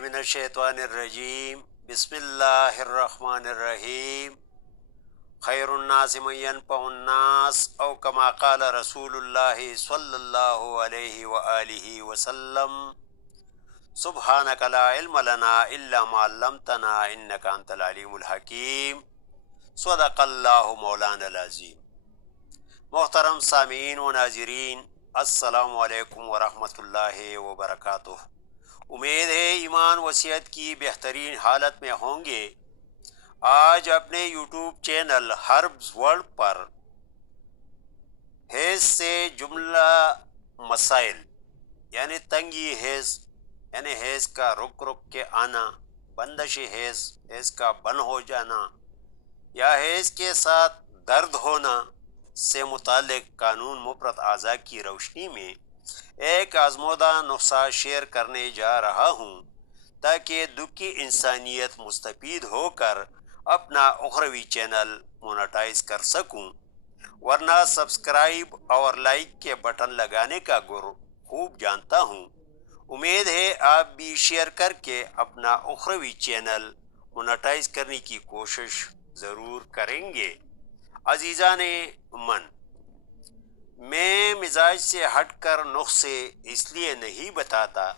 من الشیطان الرجیم بسم اللہ الرحمن الرحیم خیر الناس من ينفع الناس او کما قال رسول اللہ صلی اللہ علیہ وآلہ وسلم سبحانک لا علم لنا الا ما علمتنا انک انت العلیم الحکیم صدق اللہ مولانا العظیم۔ محترم سامعین و ناظرین، السلام علیکم ورحمۃ اللہ وبرکاتہ۔ امید ہے ایمان و صحت کی بہترین حالت میں ہوں گے۔ آج اپنے یوٹیوب چینل ہربز ورلڈ پر حیض سے جملہ مسائل یعنی تنگی حیض یعنی حیض کا رک کے آنا، بندش حیض، حیض کا بند ہو جانا یا حیض کے ساتھ درد ہونا سے متعلق قانون مفرد اعضاء کی روشنی میں ایک آزمودہ نسخہ شیئر کرنے جا رہا ہوں تاکہ دکھی انسانیت مستفید ہو کر اپنا اخروی چینل مونیٹائز کر سکوں، ورنہ سبسکرائب اور لائک کے بٹن لگانے کا گر خوب جانتا ہوں۔ امید ہے آپ بھی شیئر کر کے اپنا اخروی چینل مونیٹائز کرنے کی کوشش ضرور کریں گے۔ عزیزان من، میں مزاج سے ہٹ کر نسخے اس لیے نہیں بتاتا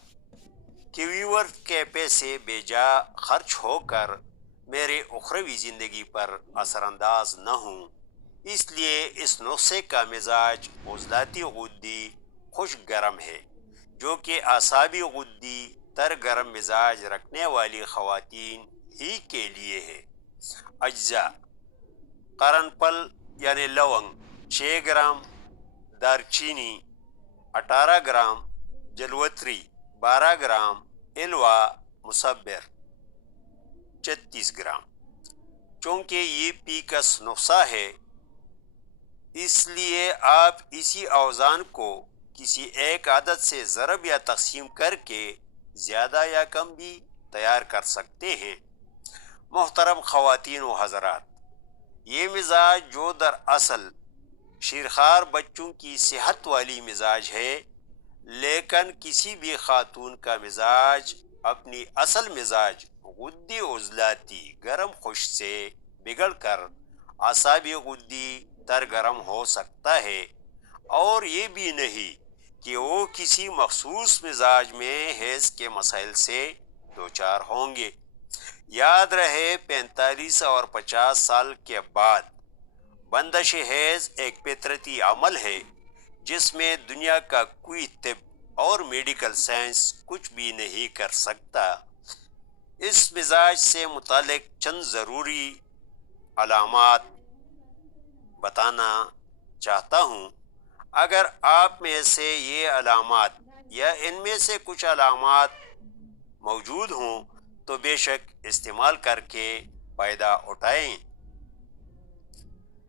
کہ ویور کے پیسے بے جا خرچ ہو کر میرے اخروی زندگی پر اثر انداز نہ ہوں، اس لیے اس نسخے کا مزاج عضلاتی غدی خشک گرم ہے، جو کہ اعصابی غدی تر گرم مزاج رکھنے والی خواتین ہی کے لیے ہے۔ اجزاء: قرن پل یعنی لونگ 6 گرام، دارچینی 18 گرام، جلوتری 12 گرام، الوا مصبر 36 گرام۔ چونکہ یہ پیکس نسخہ ہے، اس لیے آپ اسی اوزان کو کسی ایک عدد سے ضرب یا تقسیم کر کے زیادہ یا کم بھی تیار کر سکتے ہیں۔ محترم خواتین و حضرات، یہ مزاج جو در اصل شیرخوار بچوں کی صحت والی مزاج ہے، لیکن کسی بھی خاتون کا مزاج اپنی اصل مزاج غدی عضلاتی گرم خشک سے بگڑ کر اعصابی غدی تر گرم ہو سکتا ہے، اور یہ بھی نہیں کہ وہ کسی مخصوص مزاج میں حیض کے مسائل سے دوچار ہوں گے۔ یاد رہے، 45 اور 50 سال کے بعد بندش حیض ایک فطرتی عمل ہے جس میں دنیا کا کوئی طب اور میڈیکل سائنس کچھ بھی نہیں کر سکتا۔ اس مزاج سے متعلق چند ضروری علامات بتانا چاہتا ہوں۔ اگر آپ میں سے یہ علامات یا ان میں سے کچھ علامات موجود ہوں تو بے شک استعمال کر کے فائدہ اٹھائیں۔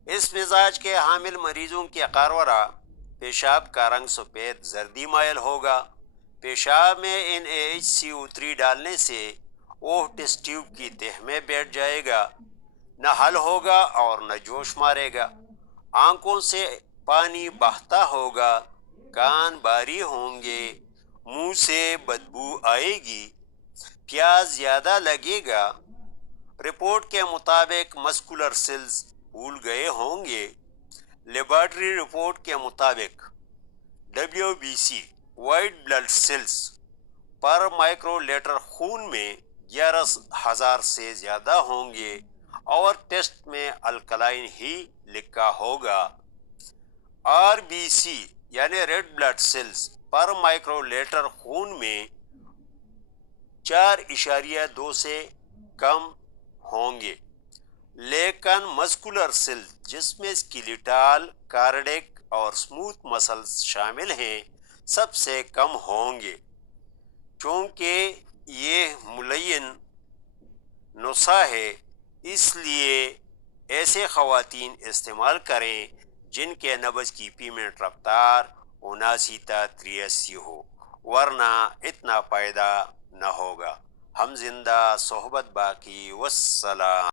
اس مزاج کے حامل مریضوں کے قارورہ پیشاب کا رنگ سفید زردی مائل ہوگا۔ پیشاب میں NaHCO3 ڈالنے سے وہ ٹیسٹ ٹیوب کی تہ میں بیٹھ جائے گا، نہ حل ہوگا اور نہ جوش مارے گا۔ آنکھوں سے پانی بہتا ہوگا، کان باری ہوں گے، منہ سے بدبو آئے گی، پیاس زیادہ لگے گا۔ رپورٹ کے مطابق مسکولر سیلز پھول گئے ہوں گے۔ لیبارٹری رپورٹ کے مطابق WBC وائٹ بلڈ سیلز پر مائکرو لیٹر خون میں 11,000 سے زیادہ ہوں گے اور ٹیسٹ میں الکلائن ہی لکھا ہوگا۔ RBC یعنی ریڈ بلڈ سیلز پر مائکرو لیٹر خون میں 4.2 سے کم ہوں گے، لیکن مسکولر سیلز جس میں اسکیلیٹل، کارڈیک اور سموتھ مسلز شامل ہیں سب سے کم ہوں گے۔ چونکہ یہ ملین نسخہ ہے، اس لیے ایسے خواتین استعمال کریں جن کے نبض کی فی منٹ رفتار 79 تا 83 ہو، ورنہ اتنا فائدہ نہ ہوگا۔ ہم زندہ، صحبت باقی، والسلام۔